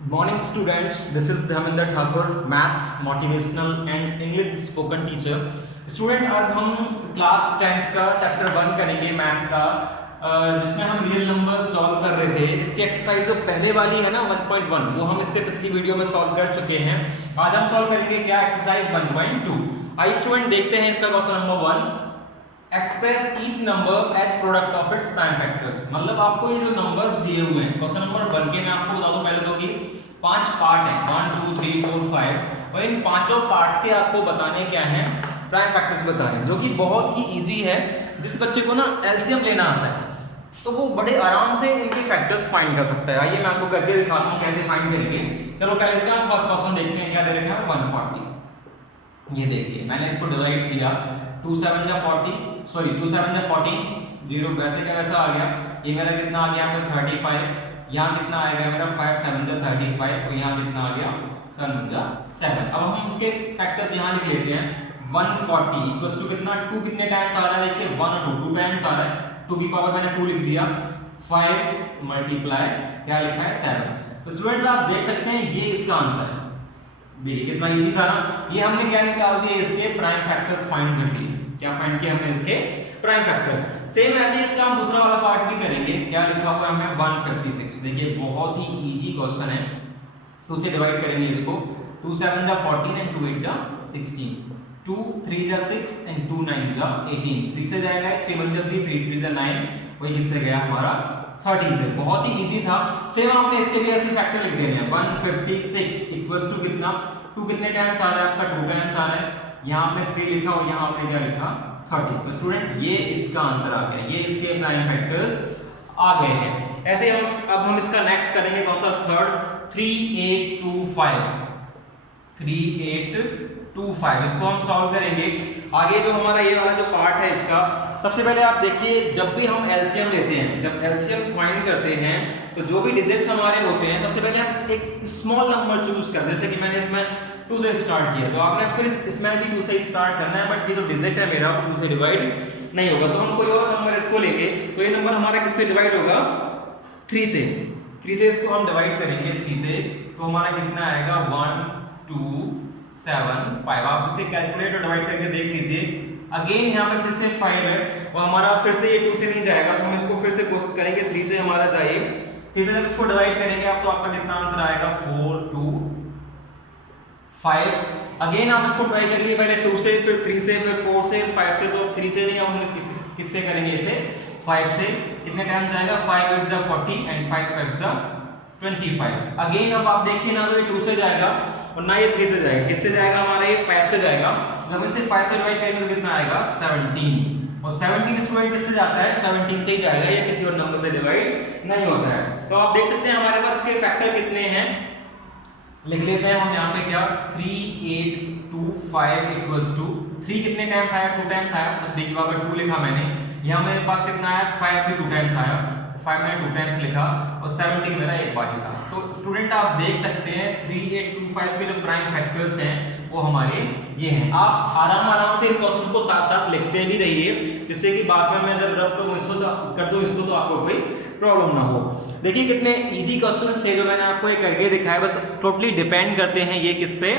Good morning students, this is Dharmendra Thakur, maths motivational and English spoken teacher. Student आज हम class 10th का chapter 1 करेंगे maths का, जिसमें हम रियल नंबर्स सॉल्व कर रहे थे। इसकी एक्सरसाइज जो पहले वाली है ना 1.1, वो हम इससे पिछली वीडियो में सॉल्व कर चुके हैं। आज हम सॉल्व करेंगे क्या, एक्सरसाइज 1.2। आइए स्टूडेंट देखते हैं इसका question number 1। Express each number as product of its prime factors. मतलब आपको ये जो नंबर्स दिए हुए हैं क्वेश्चन नंबर 1 के, मैं आपको बता दूं पहले तो कि 5 पार्ट हैं, 1 2 3 4 5, और इन पांचों पार्ट्स के आपको बताने क्या है, प्राइम फैक्टर्स बताने, जो कि बहुत ही इजी है। जिस बच्चे को ना एलसीएम लेना आता है तो वो बड़े आराम से इनके फैक्टर्स फाइंड कर सकता है। आइए मैं आपको करके दिखाता हूँ कैसे फाइंड करेंगे। चलो पहले इसका हम फर्स्ट क्वेश्चन देखते हैं, क्या दे रखा है 140। ये देखिए मैंने इसको डिवाइड किया, 2 7 जा 40, सॉरी 2 7 जा 14, 0 वैसे का वैसा आ गया। ये मेरा कितना आ गया यहाँ पे 35, यहाँ कितना आएगा मेरा 5 7 जा 35, और यहाँ कितना आ गया 7 जा 7। अब हम इसके फैक्टर्स यहाँ लिख लेते हैं। 140 इक्वल्स टू कितना, 2 कितने टाइम्स आ रहा है, देखिए 1 और 2 टाइम्स आ रहा है, 2 की पावर मैंने 2 लिख दिया, 5 मल्टीप्लाई क्या लिखा है 7। तो स्टूडेंट्स आप देख सकते हैं ये इसका आंसर है। देखिए कितना इजी था ना। ये हमने क्या निकाल दिए, इसके प्राइम फैक्टर्स फाइंड कर दिए। क्या फाइंड किया हमने, इसके प्राइम फैक्टर्स। सेम ऐसे ही इसका हम दूसरा वाला पार्ट भी करेंगे। क्या लिखा हुआ है हमें 156। देखिए बहुत ही इजी क्वेश्चन है। तो उसे डिवाइड करेंगे इसको, 2 7 जा 14 एंड 2 8 जा 16, 2 3 जा 6 एंड 2 9 जा 18, 3 से जाएगा 3 1 जा 3, 3 3 जा 9, वही किससे गया हमारा 13 से। बहुत ही इजी था। सेम आपने इसके भी ऐसे फैक्टर लिख देने हैं। 156 इक्वल्स टू कितना, 2 कितने टाइम्स आ रहा है आपका, 2 टाइम्स आ रहा है, यहाँ आपने 3 लिखा और यहाँ आपने क्या लिखा 30। तो स्टूडेंट ये इसका आंसर आ गया, ये इसके प्राइम फैक्टर्स आ गए हैं। ऐसे हम इसका नेक्स्ट करेंगे कौन सा, थर्ड, 3825। 3825 इसको हम सॉल्व करेंगे। आगे जो हमारा ये वाला जो पार्ट है इसका, सबसे पहले आप देखिए जब भी हम एलसीएम लेते हैं, जब एलसीएम फाइंड करते हैं तो जो भी डिजिट्स हमारे होते हैं, सबसे पहले आप एक स्मॉल नंबर चूज कर, जैसे कि मैंने इसमें 2 से स्टार्ट किया, तो आपने फिर इसमें भी 2 से स्टार्ट करना है। बट ये जो डिजिट है मेरा वो 2 से डिवाइड नहीं होगा, तो हम कोई और नंबर इसको लेंगे। तो ये नंबर हमारा किससे डिवाइड होगा, 3 से। 3 से इसको हम डिवाइड करेंगे 3 से, तो हमारा कितना आएगा 1 2 7 5। आप इसे कैलकुलेट और डिवाइड करके देख लीजिए। अगेन यहाँ पे फिर से 5 है और हमारा फिर से ये 2 से नहीं जाएगा, तो हम इसको फिर से कोशिश करेंगे 3 से हमारा जाए। 3 से जब इसको डिवाइड करेंगे आप, तो आपका कितना आंसर आएगा 4 2 5। अगेन आप इसको ट्राई करिए, पहले 2 से, फिर 3 से, फिर 4 से, 5 से। तो 3 से नहीं, हम किससे करेंगे, इसे 5 से। कितने टाइम जाएगा, 5 8 जा 40 एंड 5 5 जा 25। अगेन अब आप देखिए ना, तो ये 2 से जाएगा और ना ये 3 से जाएगा, किससे जाएगा हमारा, ये 5 से जाएगा। जब इसे 5 से डिवाइड करेंगे तो कितना आएगा 17, और 17 स्क्वायर किससे जाता है, 17 से ही जाएगा, ये किसी और नंबर से डिवाइड नहीं होता है। तो आप देख सकते हैं हमारे पास इसके फैक्टर कितने हैं, लिख लेते हैं हम यहाँ पे क्या, 3825 इक्वल्स टू 3 कितने टाइम्स आया, 2 टाइम्स आया, तो 3 की पावर 2 लिखा मैंने। यहाँ मेरे पास कितना आया 5 भी 2 टाइम्स आया, 5 मैंने 2 टाइम्स लिखा, और 17 मेरा एक बार लिखा। तो स्टूडेंट आप देख सकते हैं 3825 के जो प्राइम फैक्टर्स हैं वो हमारे ये हैं। आप आराम से इन क्वेश्चन को साथ साथ लिखते भी रहिए, जिससे कि बाद में मैं जब रब करूं इसको कर दूं इसको, तो आपको कोई प्रॉब्लम ना हो। देखिए कितने इजी क्वेश्चन थे जो मैंने आपको ये करके दिखाया। बस टोटली डिपेंड करते हैं ये किस पे,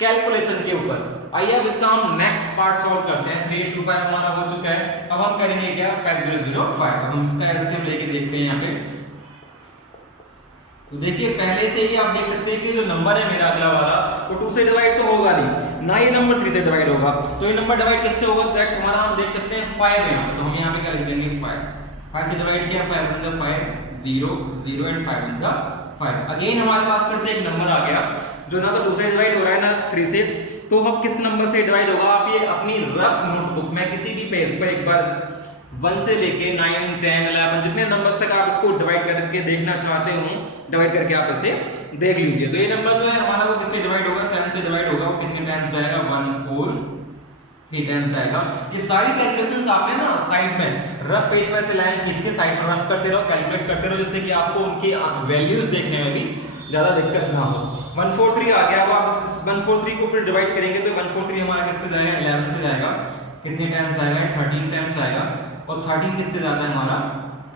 कैलकुलेशन के ऊपर। आइए अब इसका हम नेक्स्ट पार्ट सॉल्व करते हैं। 3825 हमारा हो चुका है। अब हम करेंगे क्या, 5005। अब हम इसका एलसीएम लेके देखते हैं यहाँ पे। तो देखिए पहले से ही आप देख सकते हैं कि जो नंबर है मेरा अगला वाला, वो 2 से डिवाइड तो होगा नहीं ना, ये नंबर 3 से डिवाइड होगा। तो ये नंबर डिवाइड किससे होगा, डायरेक्ट हमारा हम देख सकते हैं 5 है, तो हम यहाँ पे क्या लिख देंगे 5 से डिवाइड किया, 5 1 जा 5 0 0 एंड 5 1 जा 5। अगेन हमारे पास फिर से एक नंबर आ गया जो ना तो 2 से डिवाइड हो रहा है ना 3 से, तो हम किस नंबर से डिवाइड होगा, आप ये अपनी रफ नोटबुक में किसी भी पेज पर एक बार 1 से लेके 9 10 11 जितने नंबर्स तक आप इसको डिवाइड करके देखना चाहते हो, डिवाइड करके आप इसे देख लीजिए। तो ये नंबर जो है हमारा वो किससे डिवाइड होगा, 7 से डिवाइड होगा। वो कितने टाइम्स जाएगा, 1 4 3 टाइम्स आएगा। ये सारी कैलकुलेशंस आपने ना साइड में रफ पेज पर से लाइन खींच के साइड पर रफ करते रहो, कैलकुलेट करते रहो, जिससे कि आपको उनकी वैल्यूज देखने में भी ज्यादा दिक्कत ना हो। 143 आ गया। अब आप 143 को फिर डिवाइड करेंगे तो 143 हमारा किससे जाएगा, 11 से जाएगा। कितने टाइम्स आएगा, 13 टाइम्स आएगा, और 13 किससे जाता है हमारा,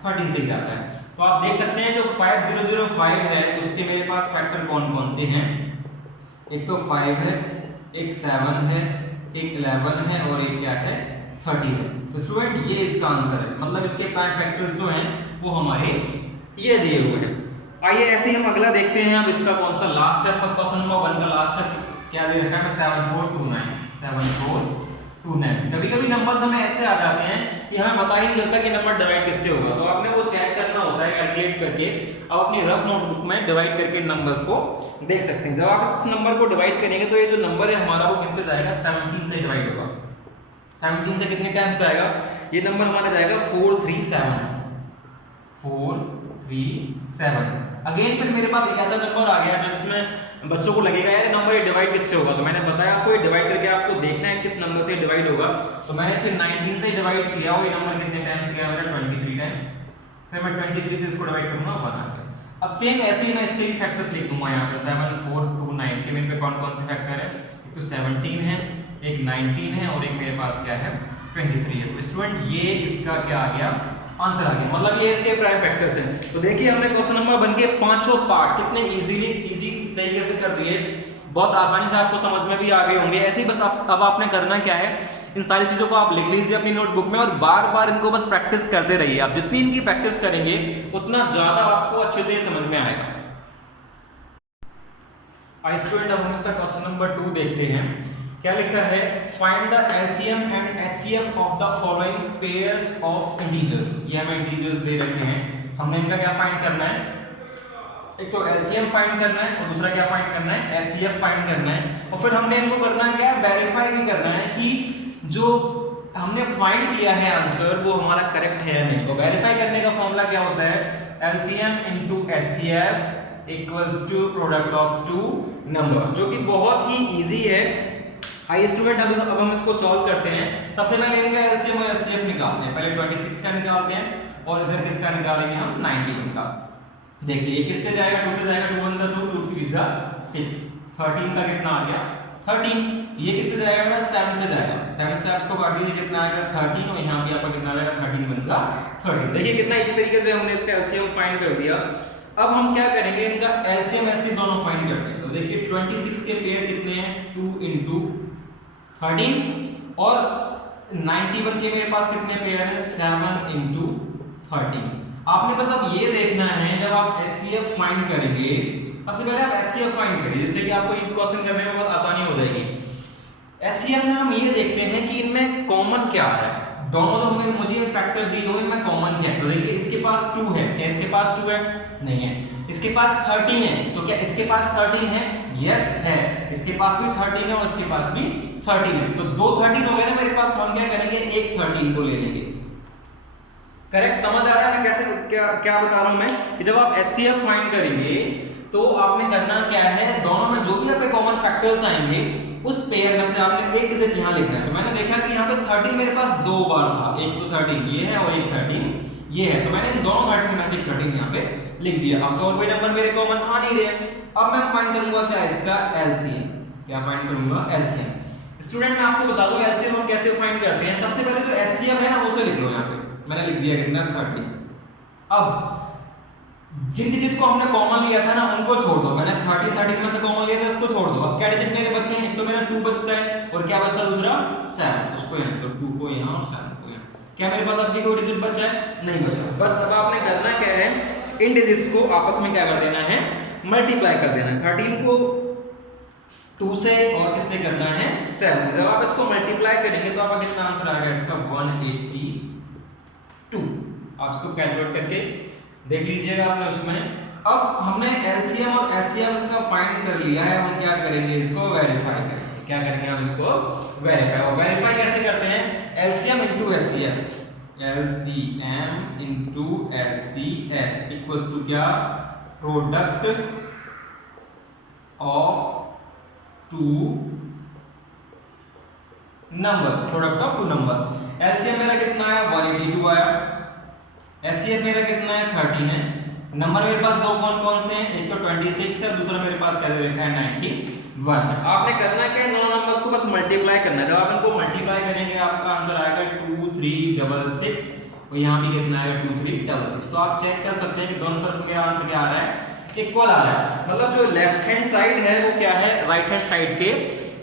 13 से जाता है। तो आप देख सकते हैं जो 5005 है उसके मेरे पास फैक्टर कौन कौन से हैं। एक तो 5 है, एक 7 है, एक 11 है और एक क्या है 30 है। तो स्टूडेंट ये इसका आंसर है, मतलब इसके प्राइम फैक्टर्स जो हैं वो हमारे ये दिए हुए हैं। आइए ऐसे ही हम अगला देखते हैं। अब इसका कौन सा लास्ट है, क्वेश्चन नंबर 1 का लास्ट है, क्या दे रखा है मैं 7429। कभी कभी नंबर्स हमें ऐसे आ जाते हैं कि हमें पता ही नहीं चलता कि नंबर डिवाइड किससे होगा, तो आपने वो चेक करना होता है कैलकुलेट करके। आप अपनी रफ नोटबुक में डिवाइड करके नंबर्स को देख सकते हैं। जब आप इस नंबर को डिवाइड करेंगे तो ये जो नंबर है हमारा वो किससे जाएगा, 17 से डिवाइड होगा। 17 से कितने टाइम्स जाएगा, ये नंबर हमारा जाएगा 437। अगेन फिर मेरे पास एक ऐसा नंबर आ गया जिसमें बच्चों को लगेगा यार नंबर ये डिवाइड किससे होगा, तो मैंने बताया आपको ये डिवाइड करके आपको देखना है किस नंबर से डिवाइड होगा। तो मैंने इसे 19 से डिवाइड किया और ये नंबर कितने टाइम्स गया मेरा 23 टाइम्स। फिर मैं 23 से इसको डिवाइड करूंगा 1 आ गया। अब सेम ऐसे ही मैं इसके भी फैक्टर्स लिख दूंगा यहाँ पे 7429 के मेरे पे कौन कौन से फैक्टर है, एक तो 17 है, एक 19 है और एक मेरे पास क्या है 23 है। तो स्टूडेंट ये इसका क्या आ गया आंसर आ गया, मतलब ये इसके प्राइम फैक्टर्स हैं। तो देखिए हमने क्वेश्चन नंबर 1 के पांचों पार्ट कितने इजी तरीके से कर दिए, बहुत आसानी से आपको समझ में भी आ गए होंगे। ऐसे ही बस अब आपने करना क्या है, इन सारी चीजों को आप लिख लीजिए अपनी नोटबुक में और बार बार इनको बस प्रैक्टिस करते रहिए। आप जितनी इनकी प्रैक्टिस करेंगे उतना ज्यादा आपको अच्छे से समझ में आएगा। आई स्टूडेंट अब हम इसका क्वेश्चन नंबर 2 देखते हैं। क्या लिखा है, find the LCM and HCF of the following pairs of integers. ये हमें इंटीजर्स दे रखे हैं, हमने इनका क्या फाइंड करना है, एक तो एलसीएम फाइंड करना है और दूसरा क्या फाइंड करना है एचसीएफ फाइंड करना है। और फिर हमने इनको करना है क्या, वेरीफाई भी करना है कि जो हमने फाइंड किया है आंसर वो हमारा करेक्ट है या नहीं। तो वेरीफाई करने का फॉर्मूला क्या होता है, LCM into HCF equals to product of two number, जो कि बहुत ही इजी है। आइए स्टूडेंट अब हम इसको सॉल्व करते हैं। सबसे पहले इनका एलसीएम और एचसीएफ निकालते हैं। पहले 26 का निकालते हैं और इधर किसका निकालेंगे हम 19 का। देखिए ये किससे जाएगा, 2 से जाएगा, 2 1 2 2 3 6, 13 का कितना आ गया 13। ये किससे जाएगा मेरा 7 से जाएगा, 7 से आप इसको काट दीजिए कितना आएगा 13 और यहाँ पे आपका कितना आ जाएगा 13 1 13। देखिए कितना इजी तरीके से हमने इसका एलसीएम फाइंड कर दिया। अब हम क्या करेंगे, इनका एलसीएम एचसीएफ दोनों फाइंड करते हैं। तो देखिए 26 के पेयर कितने हैं 2 into 13 और 91 के मेरे पास कितने पेयर हैं 7 into 13। आपने बस अब ये देखना है जब आप एचसीएफ फाइंड करेंगे, सबसे पहले आप एचसीएफ फाइंड करिए जिससे कि आपको इस क्वेश्चन करने में बहुत आसानी हो जाएगी। एचसीएफ में हम ये देखते हैं कि इनमें कॉमन क्या है, दोनों जो मुझे ये फैक्टर दिए हुए इनमें कॉमन क्या है। तो देखिए इसके पास 2 है, क्या इसके पास 2 है, नहीं है। इसके पास 13 है, तो क्या इसके पास 13 है, यस है। इसके पास भी 13 है और इसके पास भी 13 है, तो 2 13 हो गए ना मेरे पास। तो हम क्या करेंगे, एक 13 को ले लेंगे। करेक्ट, समझ आ रहा है मैं कैसे क्या बता रहा हूं मैं, कि जब आप एचसीएफ फाइंड करेंगे तो आपने करना क्या है, दोनों में जो भी आपके कॉमन फैक्टर्स आएंगे उस पेयर में से आपने एक डिजिट यहां लिखना है। तो मैंने देखा कि यहाँ पे 13 मेरे पास 2 बार था, एक तो 13 ये है और एक 13 ये है, तो मैंने इन दोनों 13 में से 13 यहाँ पे लिख दिया। अब तो और कोई नंबर मेरे कॉमन आ नहीं रहे। अब मैं फाइंड करूंगा क्या, इसका एलसीएम। क्या फाइंड करूंगा, एलसीएम। स्टूडेंट मैं आपको बता दूं एलसीएम हम कैसे फाइंड करते हैं। सबसे पहले जो एचसीएफ है ना उसे लिख लो, यहाँ पे मैंने लिख दिया कितना 30। अब जिन डिजिट को हमने कॉमन लिया था ना उनको छोड़ दो, मैंने 13 में से कॉमन लिया था उसको छोड़ दो। अब क्या डिजिट मेरे बचे हैं, एक तो मेरा 2 बचता है और क्या बचता है दूसरा 7, उसको यहाँ तो 2 को यहाँ और 7 को यहाँ। क्या मेरे पास अब भी कोई डिजिट बचा है, नहीं बचा। बस अब आपने करना क्या है, इन डिजिट्स को आपस में क्या कर देना है, मल्टीप्लाई कर देना है। 13 को 2 से और किससे करना है 7 से। जब आप इसको मल्टीप्लाई करेंगे तो आपका कितना आंसर आएगा इसका 182। आप इसको कैलकुलेट करके देख लीजिएगा आपने उसमें। अब हमने एलसीएम और एचसीएफ इसका फाइंड कर लिया है, हम क्या करेंगे, इसको वेरीफाई करेंगे। क्या करेंगे हम इसको वेरीफाई। और वेरीफाई कैसे करते हैं, LCM into HCF, LCM into HCF equals to क्या, product of 2 numbers, product of 2 numbers. LCM मेरा कितना है 182 आया, एचसीएफ मेरा कितना है 13 है। नंबर मेरे पास दो कौन कौन से हैं, एक तो 26 है, दूसरा मेरे पास क्या दे रखा है 91 है। आपने करना क्या है, दोनों नंबर्स को बस मल्टीप्लाई करना है। जब आप इनको मल्टीप्लाई करेंगे आपका आंसर आएगा 2366 और यहाँ भी कितना आएगा 2366। तो आप चेक कर सकते हैं कि दोनों तरफ मेरा आंसर क्या आ रहा है, इक्वल आ रहा है। मतलब जो लेफ्ट हैंड साइड है वो क्या है, राइट हैंड साइड के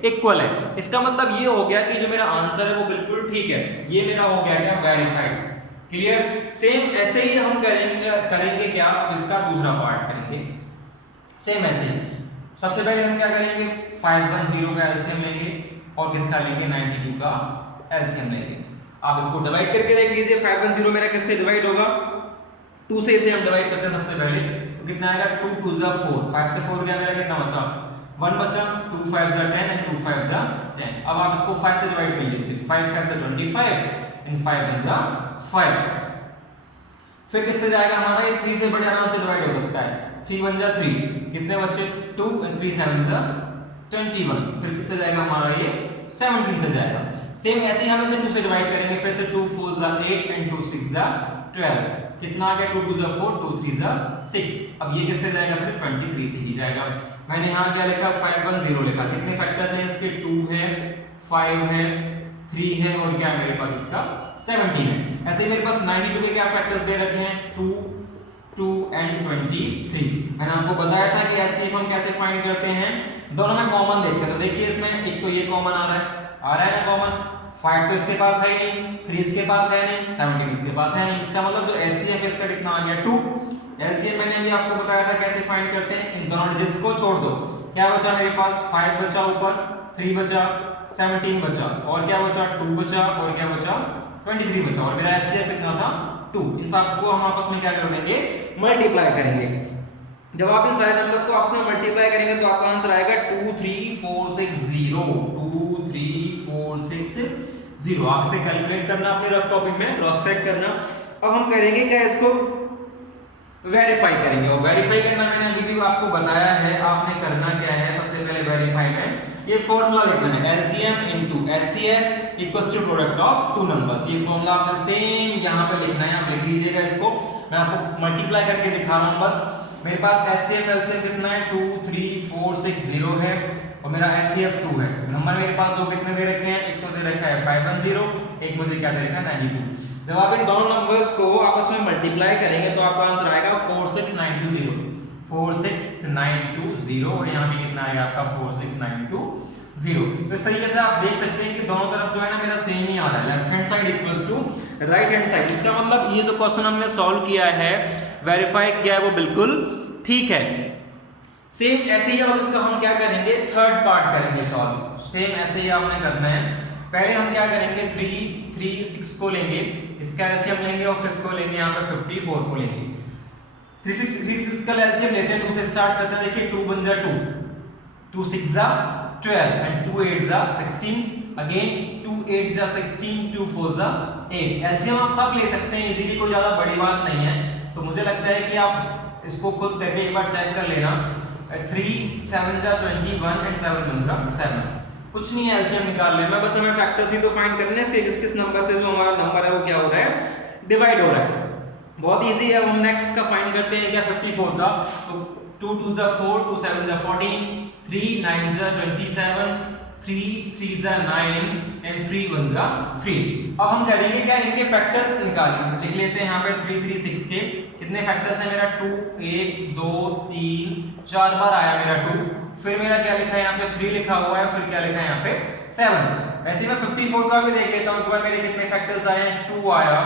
इक्वल है। इसका मतलब ये हो गया कि जो मेरा आंसर है वो बिल्कुल ठीक है, ये मेरा हो गया क्या, वेरीफाइड। क्लियर। सेम ऐसे ही हम करेंगे क्या, अब इसका दूसरा पार्ट करेंगे सेम ऐसे ही। सबसे पहले हम क्या करेंगे, 510 का एलसीएम लेंगे और किसका लेंगे, 92 का एलसीएम लेंगे। आप इसको डिवाइड करके देख लीजिए, 510 मेरा किससे डिवाइड होगा, 2 से इसे हम डिवाइड करते हैं सबसे पहले, तो कितना आएगा, 2 2 जा 4, 5 से 4 गया, मेरा कितना बचा, 1 बचा, 2 5 जा 10 एंड 2 5 जा 10। अब आप इसको 5 से डिवाइड कर लीजिए, 5 5 जा 25 एंड 5 1 जा 5। फिर किससे जाएगा हमारा, ये 3 से बड़े आराम से डिवाइड हो सकता है, 3 1 जा 3, कितने बचे 2 एंड 3 7 जा 21। फिर किससे जाएगा हमारा, ये 17 से जाएगा। सेम ऐसे ही हम इसे 2 से डिवाइड करेंगे, फिर से 2 4 जा 8 एंड 2 6 जा 12, कितना आ गया, 2 2 जा 4, 2 3 जा 6। अब ये किससे जाएगा, सिर्फ 23 से ही जाएगा। मैंने यहाँ क्या लिखा, 510 लिखा। कितने फैक्टर्स हैं इसके, 2 है, 5 है, 3 है और क्या है मेरे पास इसका 17 है। ऐसे ही मेरे पास 92 के क्या फैक्टर्स दे रखे हैं, 2 2 एंड 23। मैंने आपको बताया था कि ऐसे हम कैसे फाइंड करते हैं, दोनों में कॉमन देखते हैं। तो देखिए इसमें एक तो ये कॉमन आ रहा है ना कॉमन, 5 तो इसके पास है ही नहीं, 3 इसके पास है नहीं, 17 इसके पास है नहीं। इसका मतलब जो एचसीएफ इसका कितना आ गया, 2। एलसीएम मैंने अभी आपको बताया था कैसे फाइंड करते हैं, इन दोनों डिजिट्स को छोड़ दो। क्या बचा मेरे पास, 5 बचा ऊपर, 3 बचा, 17 बचा और क्या बचा, 2 बचा और क्या बचा, 23 बचा और मेरा एचसीएफ कितना था, 2। इन सबको हम आपस में क्या कर देंगे, मल्टीप्लाई करेंगे। जब आप इन सारे नंबर्स को आपस में मल्टीप्लाई करेंगे तो आपका आंसर आएगा 23460, 23460। आप इसे कैलकुलेट करना अपने रफ कॉपी में, क्रॉस चेक करना। अब हम करेंगे क्या, इसको वेरीफाई करेंगे। और वेरीफाई करना मैंने अभी भी आपको बताया है, आपने करना क्या है, सबसे पहले वेरीफाई में ये फॉर्मूला लिखना है, LCM into HCF equals to product of two numbers. ये फॉर्मूला आपने सेम यहाँ पे लिखना है, आप लिख लीजिएगा इसको। मैं आपको मल्टीप्लाई करके दिखा रहा हूँ बस। मेरे पास HCF LCM कितना है, 23460 है और मेरा HCF 2 है। नंबर मेरे पास दो कितने दे रखे हैं, एक तो दे रखा है 510, एक मुझे क्या दे रखा है 92। जब आप इन दोनों नंबर्स को आपस में मल्टीप्लाई करेंगे तो आपका आंसर आएगा 46920, 46920 और यहाँ भी कितना आएगा आपका 46920। तो इस तरीके से आप देख सकते हैं कि दोनों तरफ जो है ना मेरा सेम ही आ रहा है, left hand side equals to right hand side. इसका मतलब ये जो क्वेश्चन हमने सॉल्व किया है, वेरीफाई किया है, वो बिल्कुल ठीक है। सेम ऐसे ही अब इसका हम क्या करेंगे, थर्ड पार्ट करेंगे सॉल्व। सेम ऐसे ही आपने करना है। पहले हम क्या करेंगे, 336 को लेंगे, इसका एलसीएम लेंगे और किसको लेंगे, यहाँ पे 54 को लेंगे। 36 का एलसीएम लेते हैं, 2 से स्टार्ट करते हैं। देखिए 2 1 जा 2, 2 6 जा 12 एंड 2 8 जा 16, अगेन 2 8 जा 16, 2 4 जा 8। एलसीएम आप सब ले सकते हैं इजीली, कोई ज्यादा बड़ी बात नहीं है। तो मुझे लगता है कि आप इसको खुद करके एक बार चेक कर लेना। 3 7 जा 21 एंड 7 1 जा 7, कुछ नहीं है, एलसीएम निकाल लेना बस। हमें फैक्टर्स ही तो फाइंड करने हैं, किस किस नंबर से जो हमारा नंबर है वो क्या हो रहा है, डिवाइड हो रहा है। बहुत इजी है। हम नेक्स्ट का फाइंड करते हैं क्या, 54 का। तो 2 2 जा 4, 2 7 जा 14, 3 9 जा 27, 3 3 जा 9 एंड 3 1 जा 3। अब हम करेंगे क्या, इनके फैक्टर्स निकालेंगे। लिख लेते हैं यहाँ पे 3 3 6 के कितने फैक्टर्स हैं, मेरा 2 1 2 3 4 बार आया मेरा 2, फिर मेरा क्या लिखा है यहाँ पे 3 लिखा हुआ है, फिर क्या लिखा है यहाँ पे 7। ऐसे मैं 54 का भी देख लेता हूँ, एक बार मेरे कितने फैक्टर्स आए हैं, 2 आया,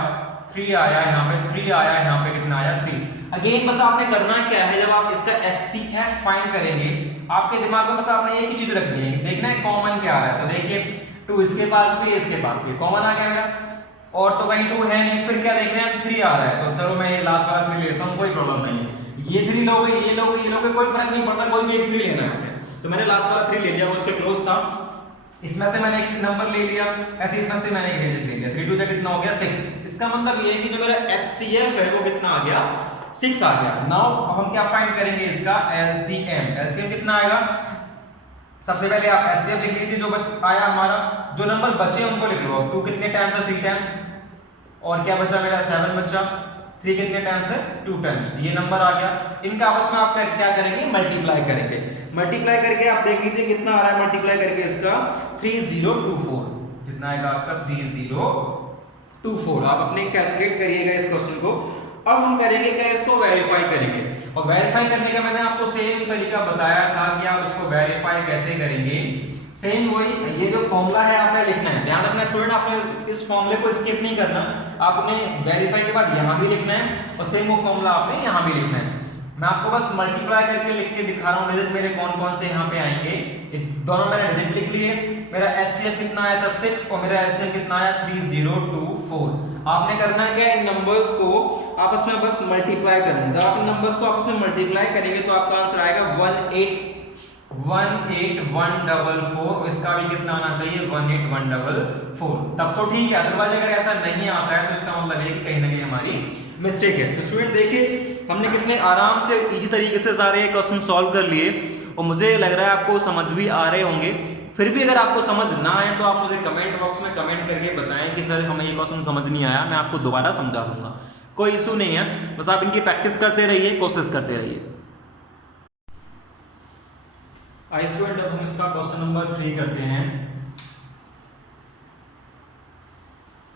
3 आया यहाँ पे, 3 आया यहाँ पे, कितना आया 3। अगेन बस आपने करना क्या है, जब आप इसका HCF फाइंड करेंगे, आपके दिमाग में बस आपने एक ही चीज रखनी है, देखना है कॉमन क्या आ रहा है। तो देखिए 2 इसके पास भी, इसके पास भी कॉमन आ गया मेरा, और तो कहीं 2 है नहीं। फिर क्या देखना है, 3 आ रहा है, तो चलो मैं ये लास्ट वाला 3 लेता हूँ, कोई प्रॉब्लम नहीं है। ये 3 लोगे, ये लोगे, ये लोगे, कोई फर्क नहीं पड़ता, कोई भी एक 3 लेना है। तो मैंने लास्ट वाला 3 ले लिया, वो उसके क्लोज था। इसमें से मैंने एक नंबर ले लिया, ऐसे इसमें से मैंने एक डिजिट ले लिया। 3 2 जा कितना हो गया 6। इसका मतलब ये है कि जो मेरा HCF है वो कितना आ गया, 6 आ गया। नाउ अब हम क्या फाइंड करेंगे, इसका LCM। LCM कितना आएगा, सबसे पहले आप HCF लिख लीजिए, जो आया हमारा, जो नंबर बचे उनको लिख लो। 2 कितने टाइम्स है, 3 टाइम्स, और क्या बचा मेरा 7 बचा, 3 कितने टाइम्स है, 2 टाइम्स। ये नंबर आ गया। इनका आपस में आप क्या करेंगे, मल्टीप्लाई करेंगे। मल्टीप्लाई करके आप देख लीजिए कितना आ रहा है, मल्टीप्लाई करके इसका 3024 कितना आएगा आपका, 3024। 24। आप अपने कैलकुलेट करिएगा इस क्वेश्चन को। अब हम करेंगे क्या, इसको वेरीफाई करेंगे। और वेरीफाई करने का मैंने आपको सेम तरीका बताया था कि आप इसको वेरीफाई कैसे करेंगे। सेम वही, ये जो फॉर्मूला है आपने लिखना है, ध्यान रखना स्टूडेंट, आपने इस फॉर्मूले को स्किप नहीं करना, आपने वेरीफाई के बाद यहाँ भी लिखना है और सेम वो फॉर्मूला आपने यहाँ भी लिखना है। मैं आपको बस मल्टीप्लाई करके लिख के दिखा रहा हूँ डिजिट मेरे कौन कौन से यहाँ पे आएंगे। दोनों मैंने डिजिट लिख लिए। मेरा एचसीएफ कितना आया था 6 और मेरा एलसीएम कितना आया 3024। आपने करना है क्या, इन नंबर्स को आपस में बस मल्टीप्लाई करना है। जब आप इन नंबर्स को आपस में मल्टीप्लाई करेंगे तो आपका आंसर आएगा 18144। इसका भी कितना आना चाहिए 18144। तब तो ठीक है, अदरवाइज अगर ऐसा नहीं आता है तो इसका मतलब है कि कहीं ना कहीं हमारी मिस्टेक है। तो स्टूडेंट देखिए हमने कितने आराम से इजी तरीके से सारे क्वेश्चन सॉल्व कर लिए और मुझे लग रहा है आपको समझ भी आ रहे होंगे। फिर भी अगर आपको समझ ना आए तो आप मुझे कमेंट बॉक्स में कमेंट करके बताएं कि सर हमें ये क्वेश्चन समझ नहीं आया, मैं आपको दोबारा समझा दूंगा, कोई इशू नहीं है। बस आप इनकी प्रैक्टिस करते रहिए, कोशिश करते रहिए। आइए स्टूडेंट अब हम इसका क्वेश्चन नंबर 3 करते हैं।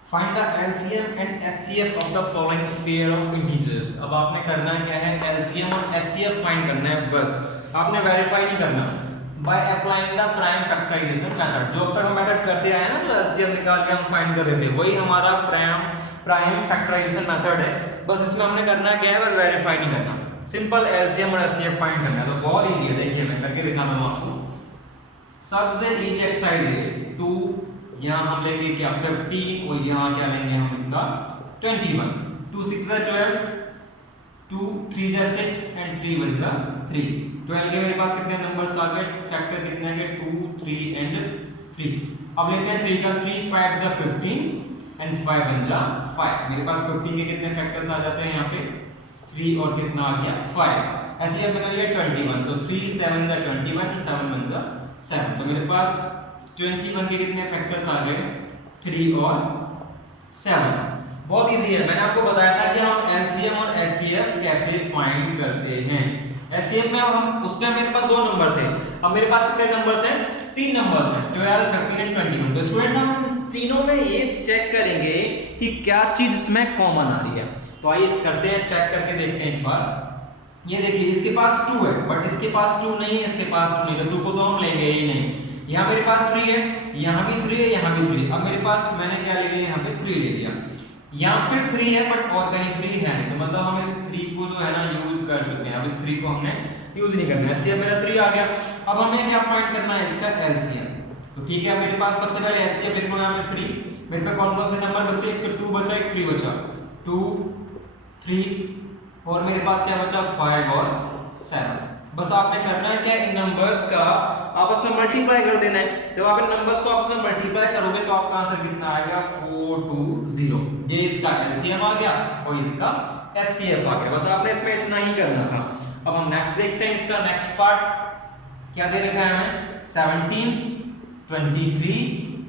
Find the LCM and HCF of the following pair of integers. अब आपने करना क्या है, एलसीएम और एचसीएफ फाइंड करना है, बस आपने वेरीफाई नहीं करना। By applying the prime factorisation method, जो तक हम मेथड करते आए ना, जो एलसीएम निकाल के हम फाइंड कर रहे थे, वही हमारा प्राइम फैक्टराइजेशन मेथड है। बस इसमें हमने करना क्या है, बस वेरीफाई नहीं करना, सिंपल एलसीएम और एचसीएफ फाइंड करना है। तो बहुत इजी है, देखिए मैं करके दिखाता हूं आपको। सबसे इजी एक्सरसाइज है 2, यहाँ हम लेंगे क्या 50 और यहाँ क्या लेंगे हम इसका 21। 2 6 12, 2 3 6 एंड 3 1 3। 12 के मेरे पास कितने नंबर्स आ गए, फैक्टर कितने आ गए 2 3 एंड 3। अब लेते हैं 3 का 3 5 जा 15 एंड 5 1 जा 5। मेरे पास 15 के कितने फैक्टर्स आ जाते हैं यहाँ पे 3 और कितना आ गया 5। ऐसे ही मैंने लिया 21, तो 3 7 जा 21, 7 1 जा 7। तो मेरे पास 21 के कितने फैक्टर्स आ गए 3 और 7। बहुत इजी है, मैंने आपको बताया था कि हम एलसीएम और एचसीएफ कैसे फाइंड करते हैं। एचसीएफ में अब हम उसमें मेरे पास 2 नंबर थे, अब मेरे पास कितने नंबर्स हैं 3 नंबर्स हैं 12 15 एंड 21। तो स्टूडेंट्स हम तीनों में ये चेक करेंगे कि क्या चीज इसमें कॉमन आ रही है। तो आइए करते हैं, चेक करके देखते हैं इस बार। ये देखिए इसके पास 2 है बट इसके पास 2 नहीं है, इसके पास 2 नहीं, तो 2 को तो हम लेंगे ही नहीं। यहाँ मेरे पास 3 है, यहाँ भी 3 है, यहाँ भी 3। अब मेरे पास मैंने क्या ले लिया, यहाँ पे 3 ले लिया, यहाँ फिर 3 है बट और कहीं 3 है नहीं, तो मतलब हम इस 3 को जो है ना यूज कर चुके हैं। अब इस 3 को हमने यूज नहीं करना है। एचसीएफ मेरा 3 आ गया। अब हमें क्या फाइंड करना है, इसका एलसीएम। तो ठीक है, मेरे पास सबसे पहले एचसीएफ लिख लो, यहाँ पे 3। मेरे पे कौन कौन से नंबर बचे, एक तो 2 बचा, एक 3 बचा, 2 3 और मेरे पास क्या बचा 5 और 7। बस आपने करना है क्या, इन नंबर्स का आपस में मल्टीप्लाई कर देना है। जब आप इन नंबर्स को आपस में मल्टीप्लाई करोगे तो आपका आंसर कितना आएगा 420। ये इसका एलसीएम आ गया और इसका एचसीएफ आ गया। बस आपने इसमें इतना ही करना था। अब हम नेक्स्ट देखते हैं, इसका नेक्स्ट पार्ट क्या दे रखा है हमें 17 23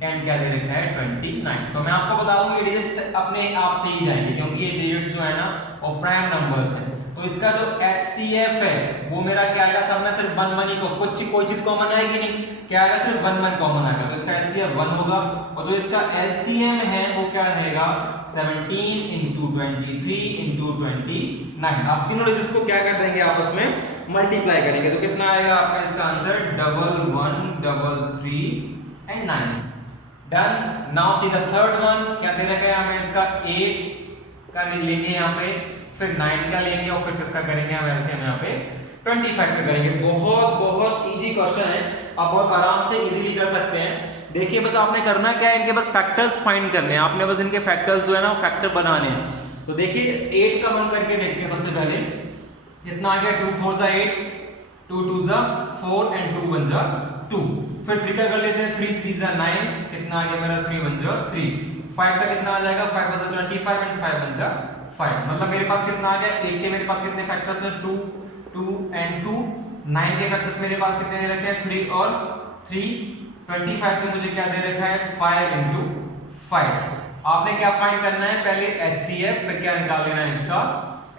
एंड क्या दे रखा है 29। तो मैं आपको बता दूं ये डिजिट्स अपने आप से ही जाएंगे क्योंकि ये डिजिट जो है ना वो प्राइम नंबर्स है। तो इसका जो HCF है वो मेरा क्या आएगा, सब में सिर्फ 1 1 ही को कोई चीज कॉमन आएगी नहीं, क्या आएगा सिर्फ 1 1 कॉमन आएगा, तो इसका HCF 1 होगा। और जो इसका LCM है वो क्या रहेगा 17 into 23 into 29। आप तीनों डिजिट्स को क्या कर देंगे आपस में मल्टीप्लाई करेंगे तो कितना आएगा आपका इसका answer 1 1 3 and 9। Done. Now see the third one, क्या दे रखा है हमें इसका 8 का लेंगे यहाँ पे, फिर 9 का लेंगे और फिर किसका करेंगे हम एलसीएम यहाँ पे 20 फैक्टर करेंगे। बहुत इजी क्वेश्चन है, आप बहुत आराम से इजीली कर सकते हैं। देखिए बस आपने करना क्या है, इनके बस फैक्टर्स फाइंड करने हैं, आपने बस इनके फैक्टर्स जो है ना फैक्टर बनाने हैं। तो देखिए 8 का 1 करके देखते हैं। सबसे पहले कितना आ गया 2 4 जा 8, 2 2 जा 4 एंड 2 1 जा 2। फिर 3 का कर लेते हैं, 3 3 जा 9, कितना आ गया मेरा 3 1 जा 3। 5 का कितना आ जाएगा 5 जा 25 एंड 5 1 जा 5। मतलब मेरे पास कितना आ गया 8 के मेरे पास कितने फैक्टर्स हैं 2 2 एंड 2। 9 के फैक्टर्स मेरे पास कितने दे रखे हैं 3 और 3। 25 में मुझे क्या दे रखा है 5 into 5। आपने क्या फाइंड करना है, पहले HCF फिर क्या निकाल लेना है इसका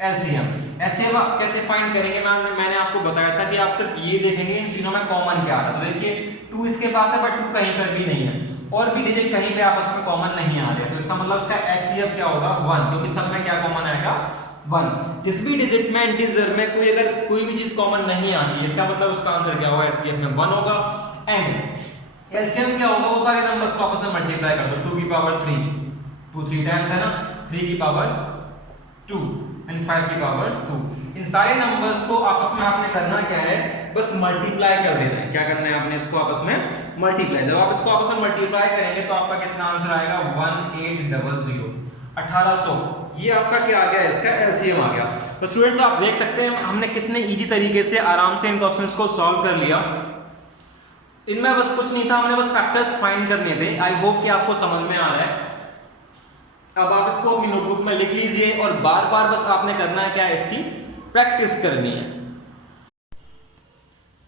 LCM। HCF आप कैसे फाइंड करेंगे, मैंने आपको बताया था कि आप सिर्फ ये देखेंगे इन तीनों में कॉमन क्या है। तो देखिए 2 इसके पास है बट 2 कहीं पर भी नहीं है। और भी डिजिट कहीं पे आपस में कॉमन नहीं आ रहे, तो इसका मतलब इसका एचसीएफ क्या होगा 1, क्योंकि सब में क्या कॉमन आएगा 1। जिस भी डिजिट में इंटीजर में कोई अगर कोई भी चीज कॉमन नहीं आती, इसका मतलब उसका आंसर क्या होगा, एचसीएफ में 1 होगा। एंड एलसीएम क्या होगा, वो सारे नंबर्स को आपस में मल्टीप्लाई कर दो, 2 की पावर 3, 2 3 टाइम्स है ना, 3 की पावर 2 एंड 5 की पावर 2। इन सारे नंबर्स को आपस में आपने करना क्या है, बस मल्टीप्लाई कर देना है। क्या करना है आपने, इसको आपस में मल्टीप्लाई। जब आप इसको आपस में मल्टीप्लाई करेंगे तो आपका कितना आंसर आएगा 1800, 1800। ये आपका क्या आ गया, इसका एलसीएम आ गया। तो स्टूडेंट्स आप देख सकते हैं हमने कितने इजी तरीके से आराम से इन क्वेश्चंस को सॉल्व कर लिया। इनमें बस कुछ नहीं था, हमने बस फैक्टर्स फाइंड करने थे। आई होप कि आपको समझ में आ रहा है। अब आप इसको अपनी नोटबुक में लिख लीजिए और बार बार बस आपने करना है क्या, इसकी प्रैक्टिस करनी है।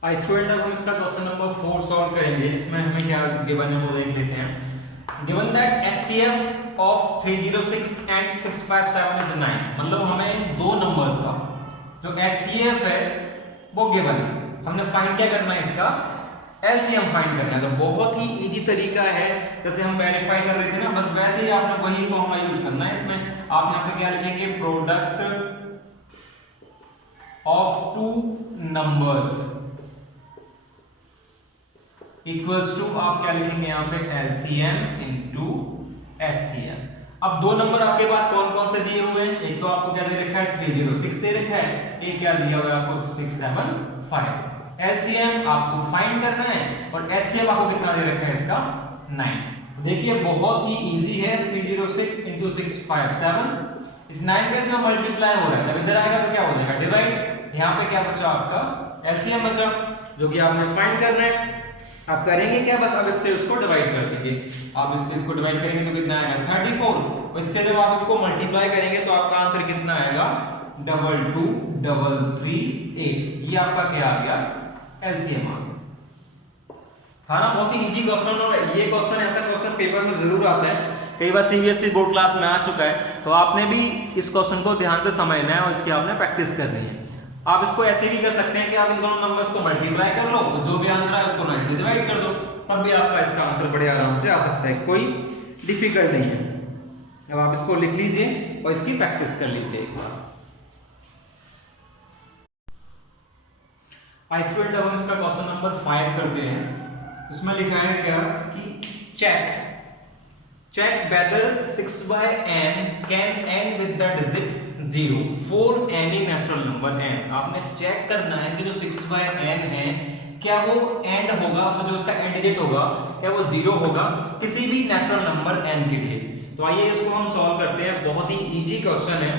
आई स्टूडेंट, अब हम इसका क्वेश्चन नंबर 4 सॉल्व करेंगे। इसमें हमें क्या गिवन है वो देख लेते हैं। Given that HCF of 306 and 657 is 9। मतलब हमें दो नंबर्स का जो एचसीएफ है वो गिवन है, हमने फाइंड क्या करना है, इसका एलसीएम फाइंड करना है। तो बहुत ही इजी तरीका है, जैसे हम वेरीफाई कर रहे थे ना, बस वैसे ही आपने वही फॉर्मूला यूज करना है। इसमें आप यहाँ पे क्या लिखेंगे, product of two numbers equals to, आप क्या लिखेंगे यहाँ पे, एलसीएम इनटू एचसीएफ। अब दो नंबर आपके पास कौन कौन से दिए हुए हैं, एक तो आपको क्या दे रखा है 306 दे रखा है, एक क्या दिया हुआ है आपको 675। एलसीएम आपको फाइंड करना है और एचसीएफ आपको कितना दे रखा है, इसका 9। देखिए बहुत ही इजी है, 306 इंटू 657, इस 9 पे इसमें मल्टीप्लाई हो रहा है, जब इधर आएगा तो क्या हो जाएगा, डिवाइड। यहाँ पे क्या बचा आपका एलसीएम बचा, जो कि आपने फाइंड करना है। आप करेंगे क्या, बस अब इससे उसको डिवाइड कर देंगे। आप इससे इसको डिवाइड करेंगे तो कितना आएगा 34, और इससे जब आप इसको मल्टीप्लाई करेंगे तो आपका आंसर कितना आएगा 22338। ये आपका क्या आ गया, एलसीएम आ गया। था ना बहुत ही इजी क्वेश्चन, और ये क्वेश्चन ऐसा क्वेश्चन पेपर में जरूर आता है, कई बार सीबीएसई बोर्ड क्लास में आ चुका है। तो आपने भी इस क्वेश्चन को ध्यान से समझना है और इसकी आपने प्रैक्टिस करनी है। आप इसको ऐसे भी कर सकते हैं कि आप इन दोनों नंबर्स को मल्टीप्लाई कर लो, जो भी आंसर आए उसको 9 से डिवाइड कर दो, तब भी आपका इसका आंसर बड़े आराम से आ सकता है, कोई डिफिकल्ट नहीं है। अब आप इसको लिख लीजिए और इसकी प्रैक्टिस कर लीजिए एक बार। आई स्टूडेंट, अब हम इसका क्वेश्चन नंबर 5 करते हैं। इसमें लिखा है क्या कि check whether 6 by n can end with the digit 0 for any natural number n। आपने चेक करना है कि जो 6 by n है क्या वो एंड होगा, तो जो उसका एंड डिजिट होगा क्या वो 0 होगा किसी भी नेचुरल नंबर n के लिए। तो आइए इसको हम सॉल्व करते हैं, बहुत ही इजी क्वेश्चन है।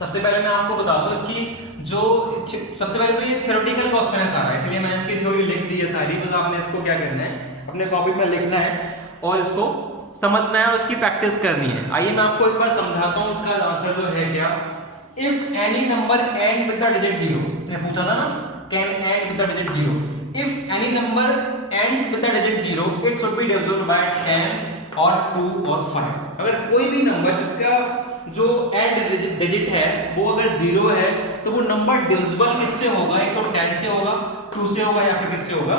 सबसे पहले मैं आपको बता दूं इसकी जो सबसे पहले तो ये थ्योरेटिकल क्वेश्चन है सारा, इसलिए मैंने इसकी थ्योरी लिख दी है सारी। बस आपने इसको क्या करना है, अपने कॉपी में लिखना है और इसको समझना है और इसकी प्रैक्टिस करनी है। आइए मैं आपको एक बार समझाता हूं इसका आंसर जो है क्या। If any number and with the digit 0, इसने पूछा था ना can and with the digit 0। If any number ends with the digit 0 it should be divisible by 10 और 2 और 5। अगर कोई भी नंबर जिसका जो एंड डिजिट है वो अगर 0 है तो वो नंबर डिविजिबल किससे होगा, एक तो 10 से होगा, 2 से होगा या फिर किससे होगा,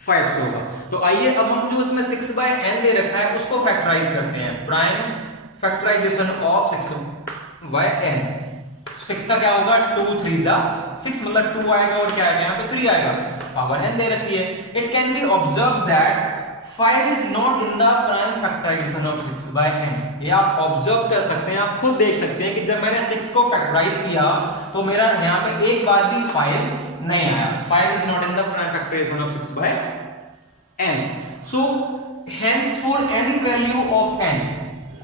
5 से होगा। तो आइए अब हम जो इसमें 6 by n दे रखा है उसको फैक्टराइज करते हैं। Prime factorisation of 6 by n। 6 का क्या होगा, 2 3 जा 6, मतलब 2 आएगा और क्या आएगा यहाँ पे 3 आएगा, पावर n दे रखी है। It can be observe that 5 is not in the prime factorisation of 6 by n। ये आप ऑब्जर्व कर सकते हैं, आप खुद देख सकते हैं कि जब मैंने 6 को फैक्टराइज किया तो मेरा यहाँ पे एक बार भी 5 नहीं आया। 5 is not in the prime factorization of 6 by n. So hence for any value of n,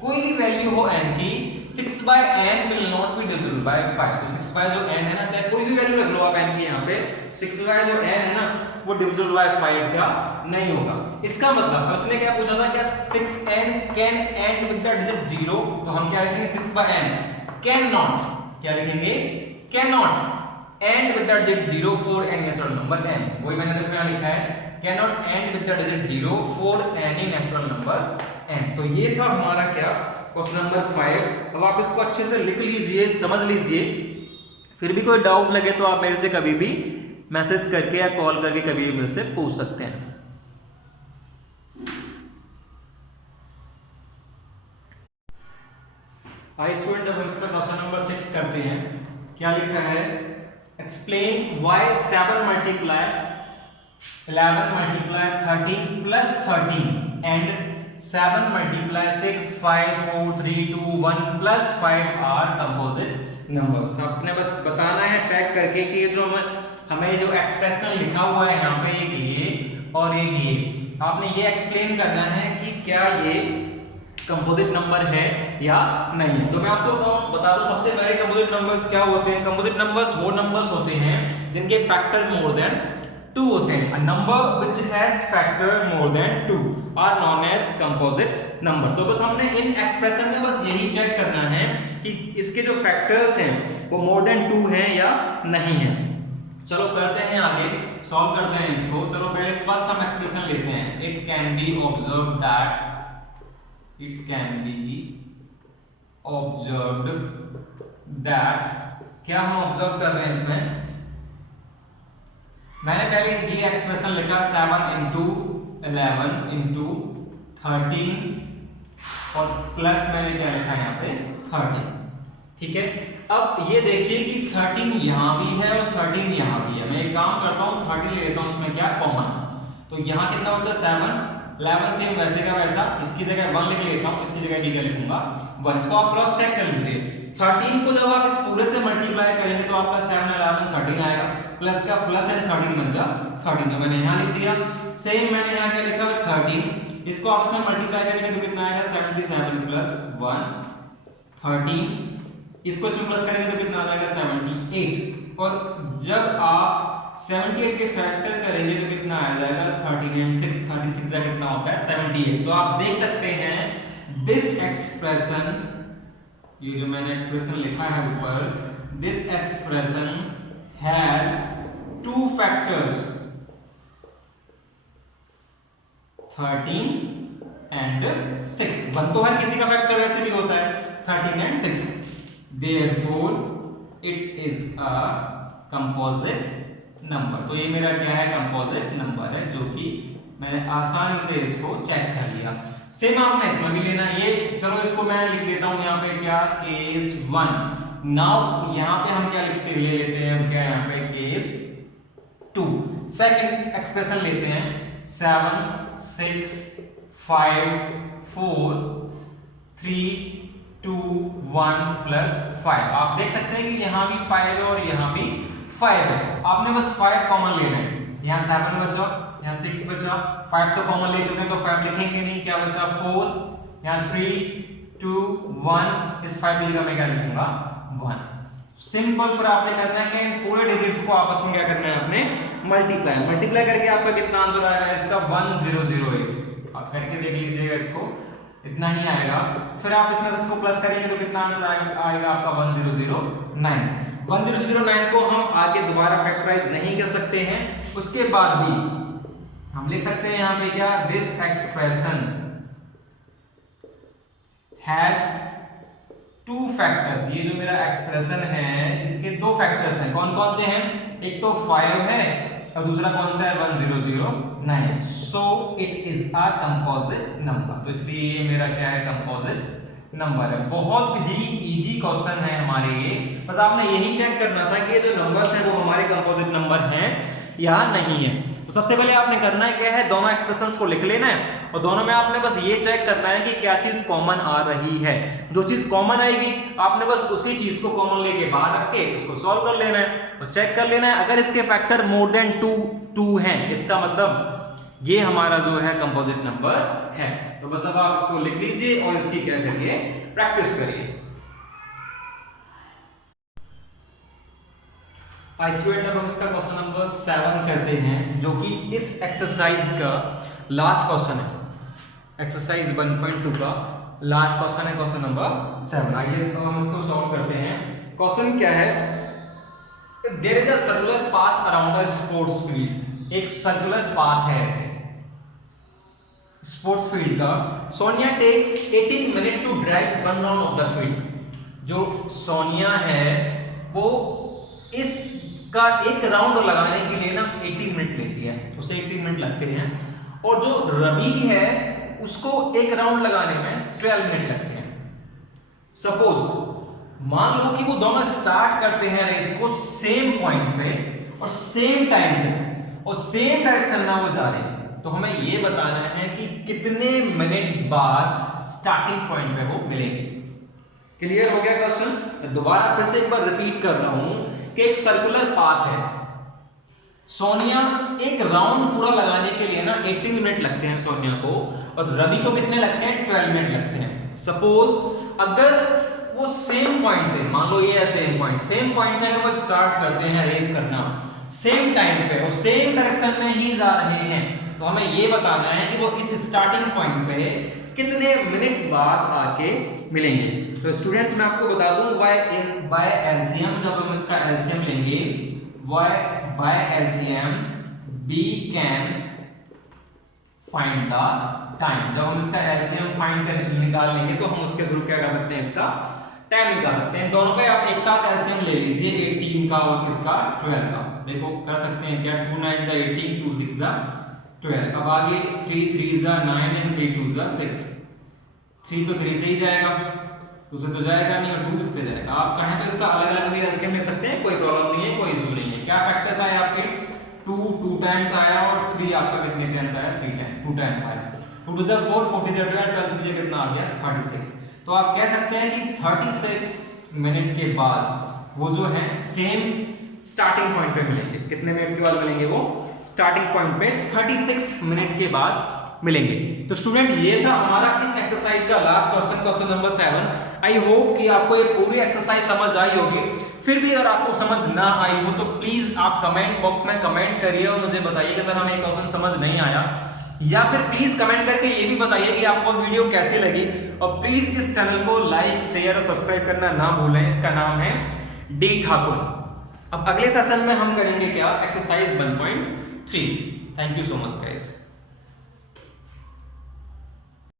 कोई भी वैल्यू हो n की, 6 by n will not be divisible by 5। तो 6 by जो n है ना, चाहे कोई भी वैल्यू रख लो आप n की यहाँ पे, 6 by जो n है ना वो divisible by 5 का नहीं होगा। इसका मतलब उसने क्या पूछा था, क्या 6n can end with the digit 0, तो हम क्या लिखेंगे 6 by n cannot, क्या लिखेंगे cannot end with the digit 0 for any natural number n। वही मैंने देखो यहाँ लिखा है cannot end with the digit 0 for any natural number n। तो ये था हमारा क्या क्वेश्चन नंबर 5। अब आप इसको अच्छे से लिख लीजिए, समझ लीजिए। फिर भी कोई डाउट लगे तो आप मेरे से कभी भी मैसेज करके या कॉल करके कभी भी मेरे से पूछ सकते हैं। आई स्टूडेंट, अब हम इसका क्वेश्चन नंबर 6 करते हैं। क्या लिखा है? Explain why 7 multiply 11 multiply 13 plus 13 and 7 multiply 6 5 4 3 2 1 plus 5 are composite numbers. आपने बस बताना है चेक करके कि जो हमें जो एक्सप्रेशन लिखा हुआ है यहाँ पे एक ये और एक ये, आपने ये एक्सप्लेन करना है कि क्या ये कंपोजिट नंबर है या नहीं। तो मैं आपको बता दूं, सबसे पहले कंपोजिट नंबर्स क्या होते हैं। कंपोजिट नंबर्स वो नंबर्स होते हैं जिनके फैक्टर मोर देन 2 होते हैं। A number which has factor more than 2 are known as composite number. तो बस हमने इन एक्सप्रेशन में बस यही चेक करना है कि इसके जो फैक्टर्स हैं वो मोर देन 2 हैं या नहीं है। चलो करते हैं आगे, सॉल्व करते हैं इसको। चलो पहले फर्स्ट हम एक्सप्रेशन लेते हैं। It can be observe that it can be observed that, क्या हम ऑब्जर्व कर रहे हैं इसमें? मैंने पहले ये एक्सप्रेशन लिखा 7 इंटू 11 इंटू 13 और प्लस मैंने क्या लिखा यहाँ पे 30। ठीक है, अब ये देखिए कि 13 यहाँ भी है और 13 यहाँ भी है। मैं एक काम करता हूँ, 30 ले लेता हूँ इसमें क्या कॉमन। तो यहाँ कितना बचा 7, 11 सेम वैसे का वैसा, इसकी जगह 1 लिख लेता हूँ, इसकी जगह भी क्या लिखूंगा 1। इसको आप क्रॉस चेक कर लीजिए। 13 को जब आप इस पूरे से मल्टीप्लाई करेंगे तो आपका 7 11 13 आएगा, प्लस का प्लस एंड 13 बन जा 13। तो मैंने यहाँ लिख दिया। सेम मैंने यहाँ क्या लिखा है 13, इसको आप इसमें मल्टीप्लाई करेंगे तो कितना आएगा 77 प्लस 1 13, इसको इसमें प्लस करेंगे तो कितना आ जाएगा 78। और जब आप 78 के फैक्टर करेंगे तो कितना आ जाएगा 36 का कितना होता है 78। तो आप देख सकते हैं दिस एक्सप्रेशन, ये जो मैंने एक्सप्रेशन लिखा है ऊपर, this expression has 2 factors 13 and 6। 1 तो हर किसी का फैक्टर वैसे भी होता है 13 and 6। Therefore it is a composite number. तो ये मेरा क्या है कंपोजिट नंबर है, जो कि मैंने आसानी से इसको चेक कर लिया। सेम आपने इसमें भी लेना है। ये चलो इसको मैं लिख देता हूं यहाँ पे क्या केस 1। नाउ यहाँ पे हम क्या लिखते ले लेते हैं, हम क्या यहाँ पे केस 2। सेकंड एक्सप्रेशन लेते हैं 7 6 5 4 3 2 1 प्लस 5। आप देख सकते हैं कि यहाँ भी 5 है और यहाँ भी 5 है। आपने बस 5 कॉमन लेना है। यहाँ 7 बचा, यहाँ 6 बचा, 5 तो कॉमन ले चुके हैं तो 5 लिखेंगे नहीं। क्या बचा 4, यहाँ 3 2 1, इस 5 की जगह मैं क्या लिखूंगा 1। सिंपल। फिर आपने करना है कि इन पूरे डिजिट्स को आपस में क्या करना है आपने मल्टीप्लाई करके आपका कितना आंसर आएगा इसका 1008। आप करके देख लीजिएगा, इसको इतना ही आएगा। फिर आप इसमें से इसको प्लस करेंगे तो कितना आंसर आएगा आपका 1009। 1009 को हम आगे दोबारा फैक्टराइज नहीं कर सकते हैं। उसके बाद भी हम लिख सकते हैं यहाँ पे क्या, दिस एक्सप्रेशन हैज 2 फैक्टर्स। ये जो मेरा एक्सप्रेशन है इसके 2 फैक्टर्स हैं। कौन कौन से हैं? एक तो 5 है और दूसरा कौन सा है 1009। So it is a composite number. तो इसलिए ये मेरा क्या है कंपोजिट नंबर है। बहुत ही इजी क्वेश्चन है हमारे ये। बस आपने यही चेक करना था कि ये जो नंबर्स हैं वो हमारे कंपोजिट नंबर हैं या नहीं है। तो सबसे पहले आपने करना है क्या है, दोनों एक्सप्रेशंस को लिख लेना है और दोनों में आपने बस ये चेक करना है कि क्या चीज कॉमन आ रही है। जो चीज कॉमन आएगी आपने बस उसी चीज को कॉमन लेके बाहर रख के इसको सॉल्व कर लेना है और चेक कर लेना है। अगर इसके फैक्टर मोर देन 2 हैं इसका मतलब ये हमारा जो है कंपोजिट नंबर है। तो बस अब आप इसको लिख लीजिए और इसकी क्या करिए, प्रैक्टिस करिए। आई स्टूडेंट, अब हम इसका क्वेश्चन नंबर 7 करते हैं, जो कि इस एक्सरसाइज का लास्ट क्वेश्चन है। एक्सरसाइज 1.2 का लास्ट क्वेश्चन है, क्वेश्चन नंबर 7। आइए हम इसको सॉल्व करते हैं। क्वेश्चन क्या है, there is a circular path around a sports field. एक सर्कुलर पाथ है ऐसे स्पोर्ट्स फील्ड का। Sonia takes 18 minute to drive 1 round of the field. जो सोनिया है वो इसका एक राउंड लगाने के लिए ना 18 मिनट लेती है, उसे 18 मिनट लगते हैं। और जो रवि है उसको एक राउंड लगाने में 12 मिनट लगते हैं। सपोज मान लो कि वो दोनों स्टार्ट करते हैं रेस को सेम पॉइंट पे और सेम टाइम पे और सेम डायरेक्शन में वो जा रहे हैं, तो हमें ये बताना है कि कितने मिनट बाद स्टार्टिंग पॉइंट पे वो मिलेंगे। क्लियर हो गया क्वेश्चन? मैं दोबारा फिर से एक बार रिपीट कर रहा हूं कि एक सर्कुलर पाथ है, सोनिया एक राउंड पूरा लगाने के लिए ना 18 मिनट लगते हैं सोनिया को, और रवि को कितने लगते हैं? 12 मिनट लगते हैं। सपोज अगर वो सेम पॉइंट से, मान लो ये है सेम पॉइंट से अगर वो स्टार्ट करते हैं रेस करना सेम टाइम पे और सेम डायरेक्शन में ही जा रहे हैं, तो हमें ये बताना है कि वो इस स्टार्टिंग पॉइंट पे कितने मिनट बाद आके मिलेंगे। तो स्टूडेंट्स मैं आपको बता दूं बाय एलसीएम, जब हम इसका एलसीएम लेंगे by LCM we can find the time. जब हम इसका एलसीएम फाइंड कर निकाल लेंगे तो हम उसके थ्रू क्या कर सकते हैं? इसका टाइम निकाल सकते हैं। दोनों पे आप एक साथ एलसीएम ले लीजिए, 18 का और किसका? 12 का। देखो कर सकते हैं क्या? 2 9 जा 18, 2 6 जा 12। अब आगे 3 3 जा 9 एंड 3 2 जा 6। 3 तो 3 से ही जाएगा, 2 से तो जाएगा नहीं, और 2 किससे जाएगा? आप चाहें तो इसका अलग अलग भी एलसीएम ले सकते हैं, कोई प्रॉब्लम नहीं है, कोई इशू नहीं है। क्या फैक्टर्स आए आपके? 2 टाइम्स आया और 3 आपका कितने टाइम्स आया? 2 टाइम्स आया। 2 2 जा 4, 4 3 जा 12, 12 3 कितना आ गया? 36। तो आप कह सकते हैं कि 36 मिनट के बाद वो जो है सेम स्टार्टिंग पॉइंट पे मिलेंगे। कितने मिनट के बाद मिलेंगे? वो स्टार्टिंग पॉइंट पे 36 मिनट के बाद मिलेंगे। तो स्टूडेंट ये था हमारा इस एक्सरसाइज का last question, question number 7। I hope कि आपको ये पूरी एक्सरसाइज समझ आई होगी। फिर भी अगर आपको समझ ना आई हो तो प्लीज आप कमेंट बॉक्स में कमेंट करिए और मुझे बताइए कि सर हमें ये क्वेश्चन समझ नहीं आया, या फिर प्लीज कमेंट करके ये भी बताइए कि आपको वीडियो कैसी लगी। और प्लीज इस चैनल को लाइक शेयर और सब्सक्राइब करना ना भूलें। इसका नाम है डी ठाकुर। अब अगले सेशन में हम करेंगे क्या? Exercise 1.3। Thank you so much guys.